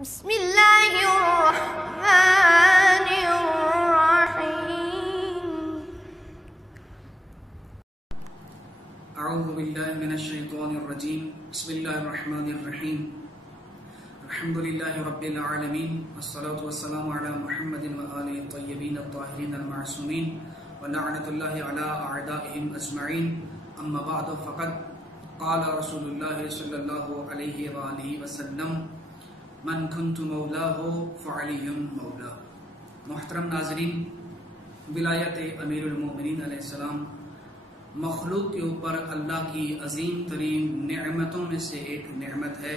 بسم اللہ الرحمن الرحیم اعوذ باللہ من الشیطان الرجیم بسم اللہ الرحمن الرحیم الحمد للہ رب العالمین والصلاة والسلام علی محمد وآلہ الطیبین الطاہرین المعصومین ولعنۃ اللہ علی اعدائہم اجمعین اما بعد فقد قال رسول اللہ صلی اللہ علیہ وآلہ وسلم من کنت مولاہ فعلی مولا۔ محترم ناظرین، ولایت امیر المومنین علیہ السلام مخلوق کے اوپر اللہ کی عظیم ترین نعمتوں میں سے ایک نعمت ہے،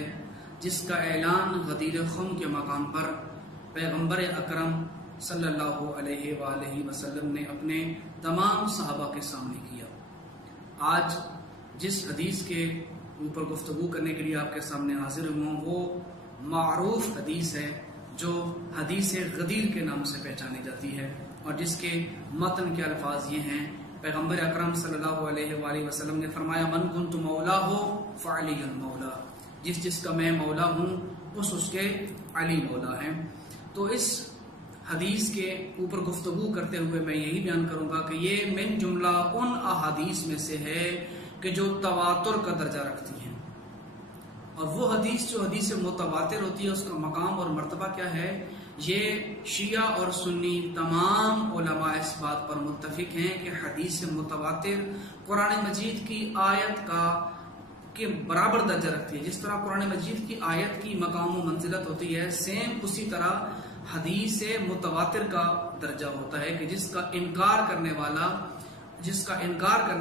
جس کا اعلان غدیر خم کے مقام پر پیغمبر اکرم صلی اللہ علیہ وآلہ وسلم نے اپنے تمام صحابہ کے سامنے کیا۔ آج جس حدیث کے اوپر گفتگو کرنے کے لیے آپ کے سامنے حاضر ہوں وہ معروف حدیث ہے، جو حدیث غدیر کے نام سے پہچانی جاتی ہے، اور جس کے متن کے الفاظ یہ ہیں۔ پیغمبر اکرم صلی اللہ علیہ وآلہ وسلم نے فرمایا من کنت مولا ہو فعلی مولا، جس کا میں مولا ہوں اس کے علی مولا ہیں۔ تو اس حدیث کے اوپر گفتگو کرتے ہوئے میں یہی بیان کروں گا کہ یہ من جملہ ان احادیث میں سے ہے کہ جو تواتر کا درجہ رکھتی ہیں، اور وہ حدیث جو حدیث متواتر ہوتی ہے اس کا مقام اور مرتبہ کیا ہے، یہ شیعہ اور سنی تمام علماء اس بات پر متفق ہیں کہ حدیث متواتر قرآن مجید کی آیت کے برابر درجہ رکھتی ہے۔ جس طرح قرآن مجید کی آیت کی مقام و منزلت ہوتی ہے، سیم اسی طرح حدیث متواتر کا درجہ ہوتا ہے کہ جس کا انکار کرنے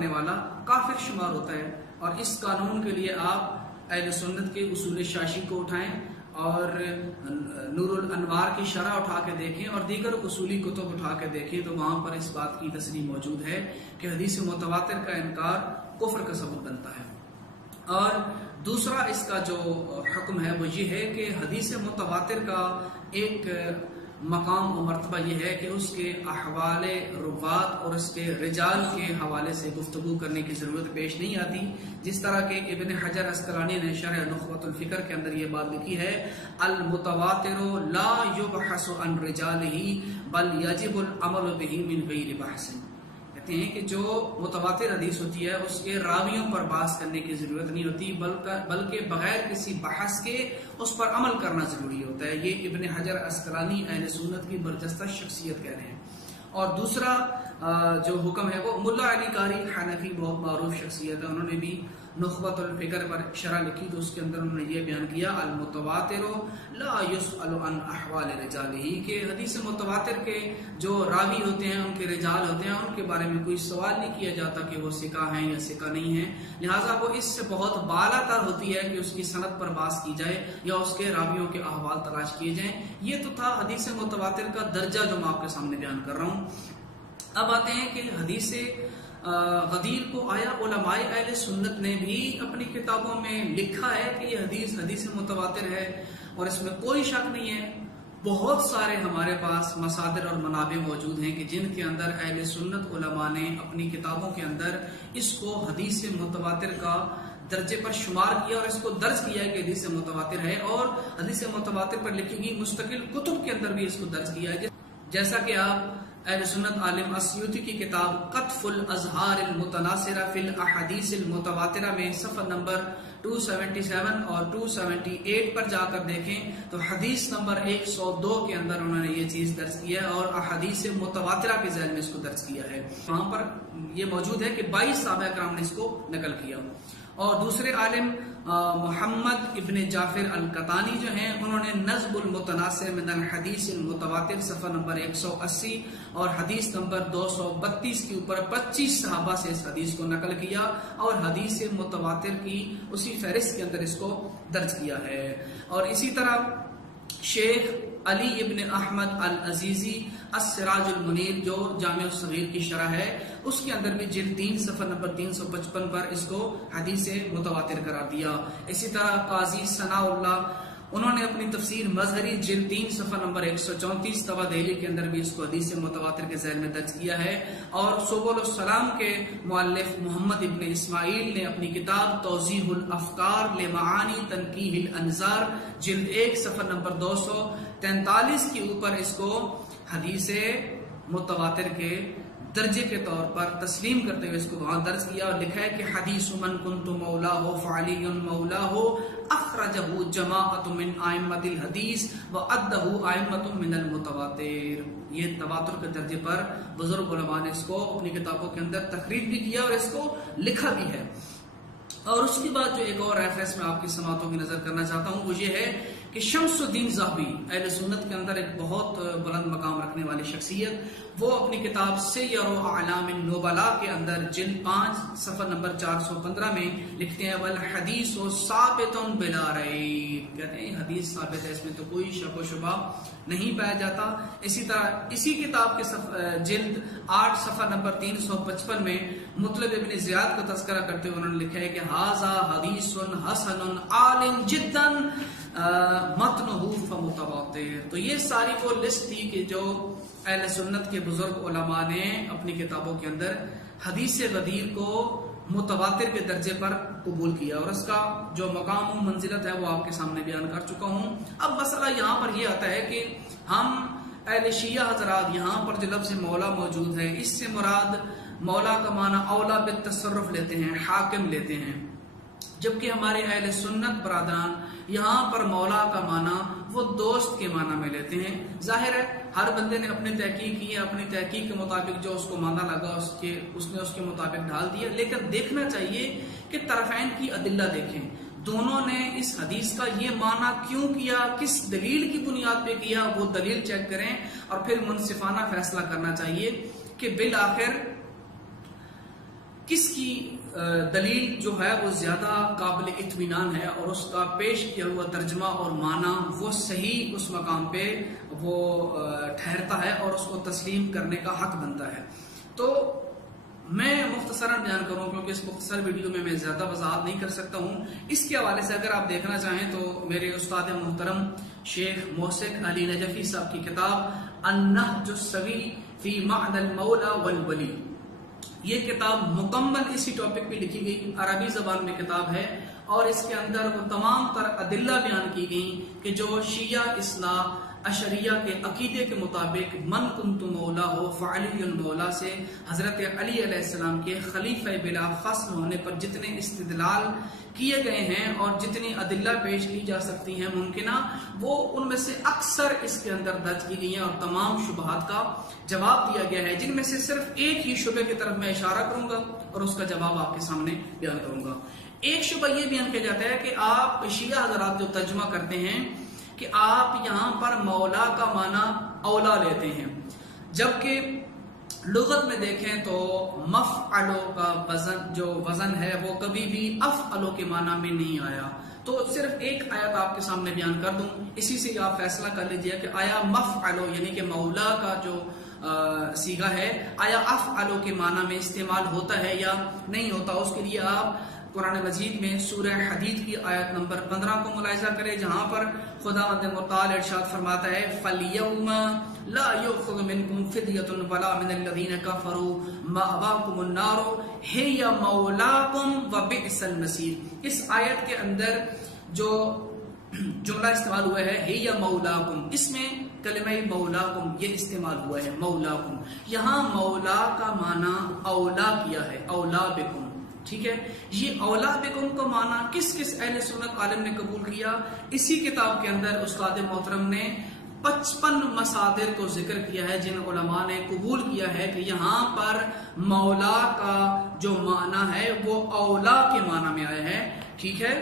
والا کافر شمار ہوتا ہے۔ اور اس قانون کے لیے آپ اہل سنت کے اصول شاشی کو اٹھائیں اور نور الانوار کی شرح اٹھا کے دیکھیں اور دیگر اصولی کتب اٹھا کے دیکھیں، تو وہاں پر اس بات کی تصریح موجود ہے کہ حدیث متواتر کا انکار کفر کا سبب بنتا ہے۔ اور دوسرا اس کا جو حکم ہے وہ یہ ہے کہ حدیث متواتر کا ایک مقام و مرتبہ یہ ہے کہ اس کے احوال روات اور اس کے رجال کے حوالے سے گفتگو کرنے کی ضرورت پیش نہیں آتی، جس طرح کہ ابن حجر عسقلانی نے شرح نخبۃ الفکر کے اندر یہ بات لکھی ہے، المتواتر لا یبحث عن رجالہ بل یجب العمل بہ من غیر بحث۔ کہتے ہیں کہ جو متواتر حدیث ہوتی ہے اس کے راویوں پر بحث کرنے کی ضرورت نہیں ہوتی، بلکہ بغیر کسی بحث کے اس پر عمل کرنا ضروری ہوتا ہے۔ یہ ابن حجر عسقلانی اہل سنت کی برجستہ شخصیت کہہ رہے ہیں۔ اور دوسرا جو حکم ہے وہ ملا علی قاری حنفی، بہت معروف شخصیت ہے، انہوں نے بھی نخبۃ الفکر پر شرح لکھی، تو اس کے اندر انہوں نے یہ بیان کیا المتواتر لا یسأل عن احوال رجالہ، کہ حدیث متواتر کے جو راوی ہوتے ہیں، ان کے رجال ہوتے ہیں، ان کے بارے میں کوئی سوال نہیں کیا جاتا کہ وہ ثقہ ہیں یا ثقہ نہیں ہیں، لہٰذا وہ اس سے بہت بالا تر ہوتی ہے کہ اس کی سند پر بحث کی جائے یا اس کے راویوں کے احوال تلاش کیے جائیں۔ یہ تو تھا حدیث متواتر کا درجہ جو میں آپ کے سامنے بیان کر رہا ہوں۔ اب آتے ہیں کہ حدیث غدیر کو آیا علماء اہل سنت نے بھی اپنی کتابوں میں لکھا ہے کہ یہ حدیث متواتر ہے، اور اس میں کوئی شک نہیں ہے۔ بہت سارے ہمارے پاس مصادر اور منابع موجود ہیں کہ جن کے اندر اہل سنت علماء نے اپنی کتابوں کے اندر اس کو حدیث متواتر کا درجے پر شمار کیا اور اس کو درج کیا ہے کہ حدیث متواتر ہے، اور حدیث متواتر پر لکھی گئی مستقل کتب کے اندر بھی اس کو درج کیا ہے، جیسا کہ آپ اہل سنت عالم السیوطی کی کتاب قطف الاظہار المتناثرہ فی الاحادیث المتواترہ میں صفحہ نمبر 277 اور 278 پر جا کر دیکھیں تو حدیث نمبر 102 کے اندر انہوں نے یہ چیز درج کیا ہے، اور احادیث متواترہ کے ذیل میں اس کو درج کیا ہے۔ وہاں پر یہ موجود ہے کہ 22 صحابہ کرام نے اس کو نقل کیا۔ اور دوسرے عالم محمد ابن جعفر القطانی جو ہیں، انہوں نے نظم المتناثر من الحدیث المتواتر صفحہ نمبر 180 اور حدیث نمبر 232 کے اوپر 25 صحابہ سے اس حدیث کو نقل کیا اور حدیث متواتر کی اسی فہرست کے اندر اس کو درج کیا ہے۔ اور اسی طرح شیخ علی ابن احمد العزیزی السراج المنیر جو جامع الصغیر کی شرح ہے، اس کے اندر بھی جلد 3 صفحہ نمبر 355 پر اس کو حدیث متواتر قرار دیا۔ اسی طرح قاضی ثناء اللہ انہوں نے اپنی تفسیر مظہری جلد 3 صفحہ نمبر 134 طبع دہلی کے اندر بھی اس کو حدیث متواتر کے ذیل میں درج کیا ہے، اور سبل السلام کے مؤلف محمد ابن اسماعیل نے اپنی کتاب توضیح الافکار لمعانی تنقیح الانظار جلد 1 صفحہ نمبر 243 کے اوپر اس کو حدیث متواتر کے درجے کے طور پر تسلیم کرتے ہوئے اس کو وہاں درج کیا اور لکھا ہے کہ حدیث من کنت مولاہ فعلی مولاہ اخرجہ جماعت من ائمۃ الحدیث وعدہ ائمۃ من المتواتر. یہ تواتر کے درجے پر بزرگ علماء نے اس کو اپنی کتابوں کے اندر تقریر بھی کیا اور اس کو لکھا بھی ہے. اور اس کے بعد جو ایک اور ریفرنس میں آپ کی سماعتوں کی نظر کرنا چاہتا ہوں وہ یہ ہے کہ شمس الدین ذہبی اہل سنت کے اندر ایک بہت بلند مقام رکھنے والی شخصیت، وہ اپنی کتاب سیر اعلام النبلاء کے اندر جلد 5 صفحہ نمبر 415 میں لکھتے ہیں والحدیث ثابت بلا ریب، کہتے ہیں حدیث ثابت ہے، اس میں تو کوئی شک و شبہ نہیں پایا جاتا. اسی طرح اسی کتاب کے جلد 8 صفحہ نمبر 355 میں مطلب ابن زیاد کا تذکرہ کرتے ہوئے انہوں نے لکھا ہے کہ ھذا حدیث حسن عال جدا متنہ فمتواتر. تو یہ ساری وہ لسٹ تھی کہ جو اہل سنت کے بزرگ علماء نے اپنی کتابوں کے اندر حدیث غدیر کو متواتر کے درجے پر قبول کیا، اور اس کا جو مقام و منزلت ہے وہ آپ کے سامنے بیان کر چکا ہوں. اب مسئلہ یہاں پر یہ آتا ہے کہ ہم اہل شیعہ حضرات یہاں پر جو لفظ مولا موجود ہے اس سے مراد مولا کا معنی اولا بالتصرف لیتے ہیں، حاکم لیتے ہیں، جبکہ ہمارے اہل سنت برادران یہاں پر مولا کا معنی وہ دوست کے معنی میں لیتے ہیں. ظاہر ہے ہر بندے نے اپنی تحقیق کی ہے، اپنی تحقیق کے مطابق جو اس کو معنی لگا اس نے اس کے مطابق ڈال دیا، لیکن دیکھنا چاہیے کہ طرفین کی ادلہ دیکھیں، دونوں نے اس حدیث کا یہ معنی کیوں کیا، کس دلیل کی بنیاد پہ کیا، وہ دلیل چیک کریں اور پھر منصفانہ فیصلہ کرنا چاہیے کہ بالآخر کس کی دلیل جو ہے وہ زیادہ قابل اطمینان ہے اور اس کا پیش کیا ہوا ترجمہ اور معنی وہ صحیح اس مقام پہ وہ ٹھہرتا ہے اور اس کو تسلیم کرنے کا حق بنتا ہے. تو میں مختصراً بیان کروں کیونکہ اس مختصر ویڈیو میں میں زیادہ وضاحت نہیں کر سکتا ہوں. اس کے حوالے سے اگر آپ دیکھنا چاہیں تو میرے استاد محترم شیخ محسن علی نجفی صاحب کی کتاب النہج السوی فی معنی المولا والولی، یہ کتاب مکمل اسی ٹاپک پہ لکھی گئی، عربی زبان میں کتاب ہے، اور اس کے اندر وہ تمام تر ادلہ بیان کی گئیں کہ جو شیعہ اصلاح اشریہ کے عقیدے کے مطابق من کنت مولا ہو فعلی المولا سے حضرت علی علیہ السلام کے خلیفہ بلا فصل ہونے پر جتنے استدلال کیے گئے ہیں اور جتنی ادلہ پیش کی جا سکتی ہیں ممکنہ، وہ ان میں سے اکثر اس کے اندر درج کی گئی ہیں اور تمام شبہات کا جواب دیا گیا ہے، جن میں سے صرف ایک ہی شبہ کی طرف میں اشارہ کروں گا اور اس کا جواب آپ کے سامنے بیان کروں گا. ایک شبہ یہ بیان کیا جاتا ہے کہ آپ شیعہ حضرات جو ترجمہ کرتے ہیں کہ آپ یہاں پر مولا کا معنی اولا لیتے ہیں، جبکہ لغت میں دیکھیں تو مفعلو کا وزن ہے وہ کبھی بھی افعلو کے معنی میں نہیں آیا. تو صرف ایک آیت آپ کے سامنے بیان کر دوں، اسی سے آپ فیصلہ کر لیجئے کہ آیا مفعلو یعنی کہ مولا کا جو صیغہ ہے آیا افعلو کے معنی میں استعمال ہوتا ہے یا نہیں ہوتا. اس کے لیے آپ قرآن مجید میں سورہ حدید کی آیت نمبر 15 کو ملاحظہ کریں، جہاں پر خداوند متعال ارشاد فرماتا ہے فَالْيَوْمَ لَا يُؤْخَذُ مِنْكُمْ فِدْيَةٌ وَلَا مِنَ الَّذِينَ كَفَرُوا مَأْوَاكُمُ النَّارُ هِيَ مَوْلَاكُمْ وَبِئْسَ الْمَصِيرُ. اس آیت کے اندر جو جملہ استعمال ہوا ہے هِيَ مَوْلَاكُمْ، اس میں کلمہ مولاکم یہ استعمال ہوا ہے مولاکم. یہاں مولا کا معنی اولا کیا ہے، اولا بکم، ٹھیک ہے. یہ اولا بکم کا معنی کس کس اہل سنت عالم نے قبول کیا؟ اسی کتاب کے اندر استاد محترم نے 55 مصادر کو ذکر کیا ہے جن علماء نے قبول کیا ہے کہ یہاں پر مولا کا جو معنی ہے وہ اولا کے معنی میں آیا ہے، ٹھیک ہے،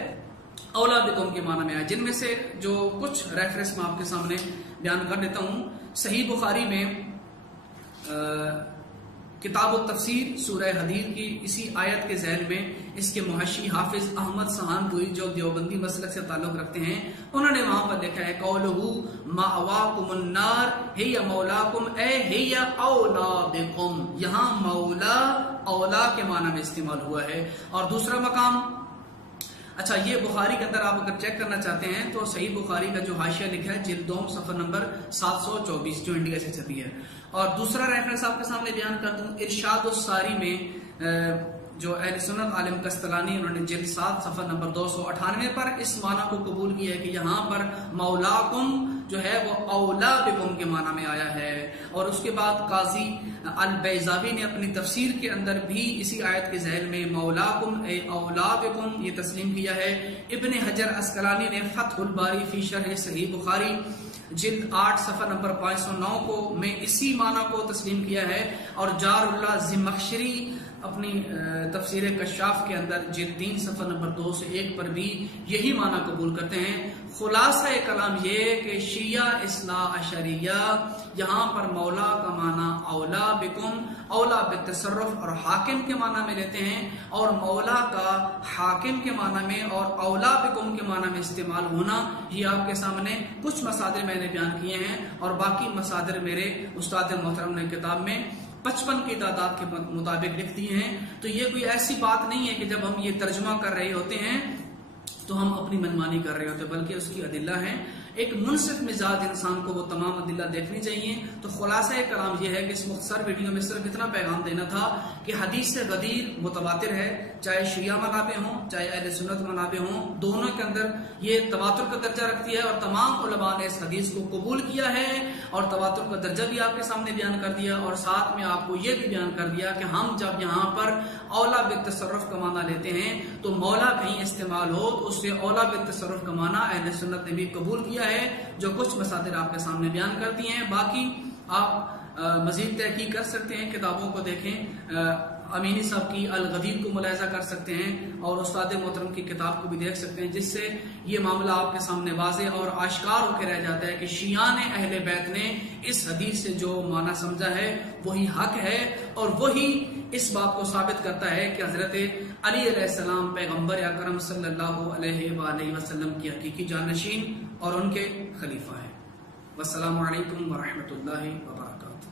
اولا بکم کے معنی میں آیا، جن میں سے جو کچھ ریفرنس میں آپ کے سامنے بیان کر دیتا ہوں. صحیح بخاری میں کتاب التفسیر سورہ حدید کی اسی آیت کے ذیل میں اس کے محشی حافظ احمد سہانپوری جو دیوبندی مسلک سے تعلق رکھتے ہیں، انہوں نے وہاں پر لکھا ہے قولہ مأواکم النار ہی مولاکم اے ہی اولا بکم. یہاں مولا اولا کے معنی میں استعمال ہوا ہے. اور دوسرا مقام اچھا، یہ بخاری کے اندر آپ اگر چیک کرنا چاہتے ہیں تو صحیح بخاری کا جو حاشیہ لکھا ہے جلد دوم صفحہ نمبر 724 جو انڈیا سے چھپی ہے. اور دوسرا ریفرنس آپ کے سامنے بیان کرتا ہوں، ارشاد الساری میں جو اہل سنت عالم قسطلانی انہوں نے جلد 7 صفحہ نمبر 298 پر اس معنی کو قبول کیا ہے کہ یہاں پر مولاکم جو ہے وہ اولا بکم کے معنی میں آیا ہے. اور اس کے بعد قاضی البیضاوی نے اپنی تفسیر کے اندر بھی اسی آیت کے ذیل میں مولاکم اے اولا بکم یہ تسلیم کیا ہے. ابن حجر عسقلانی نے فتح الباری فی شرح صحیح بخاری جلد 8 صفحہ نمبر 509 کو میں اسی معنی کو تسلیم کیا ہے. اور جار اللہ زمخشری اپنی تفسیر کشاف کے اندر جلد 3 صفحہ نمبر 2 سے 1 پر بھی یہی معنی قبول کرتے ہیں. خلاصہ کلام یہ کہ شیعہ اثنا عشریہ یہاں پر مولا کا معنی اولا بکم، اولا بالتصرف اور حاکم کے معنی میں لیتے ہیں، اور مولا کا حاکم کے معنی میں اور اولا بکم کے معنی میں استعمال ہونا. یہ آپ کے سامنے کچھ مصادر میں نے بیان کیے ہیں، اور باقی مصادر میرے استاد محترم نے کتاب میں 55 کی تعداد کے مطابق لکھ دی ہیں. تو یہ کوئی ایسی بات نہیں ہے کہ جب ہم یہ ترجمہ کر رہے ہوتے ہیں تو ہم اپنی منمانی کر رہے ہوتے ہیں، بلکہ اس کی ادلہ ہیں. ایک منصف مزاج انسان کو وہ تمام ادلہ دیکھنی چاہیے. تو خلاصہ کلام یہ ہے کہ اس مختصر ویڈیو میں صرف اتنا پیغام دینا تھا کہ حدیث غدیر متواتر ہے، چاہے شیعہ منابع ہوں چاہے اہل سنت منابع ہوں، دونوں کے اندر یہ تواتر کا درجہ رکھتی ہے، اور تمام علماء نے اس حدیث کو قبول کیا ہے اور تواتر کا درجہ بھی آپ کے سامنے بیان کر دیا. اور ساتھ میں آپ کو یہ بھی بیان کر دیا کہ ہم جب یہاں پر اولا بالتصرف کا معنی لیتے ہیں تو مولا کہیں استعمال ہو تو اس سے اولا بالتصرف کا معنی اہل سنت نے بھی قبول کیا ہے، جو کچھ مصادر آپ کے سامنے بیان کرتی ہیں. باقی آپ مزید تحقیق کر سکتے ہیں، کتابوں کو دیکھیں، امینی صاحب کی الغدیر کو ملاحظہ کر سکتے ہیں، اور استاد محترم کی کتاب کو بھی دیکھ سکتے ہیں، جس سے یہ معاملہ آپ کے سامنے واضح اور آشکار ہو کے رہ جاتا ہے کہ شیعان اہل بیت نے اس حدیث سے جو معنی سمجھا ہے وہی حق ہے، اور وہی اس بات کو ثابت کرتا ہے کہ حضرت علی علیہ السلام پیغمبر اکرم صلی اللہ علیہ وآلہ وسلم کی حقیقی جانشین اور ان کے خلیفہ ہیں. والسلام علیکم ورحمۃ اللہ وبرکاتہ.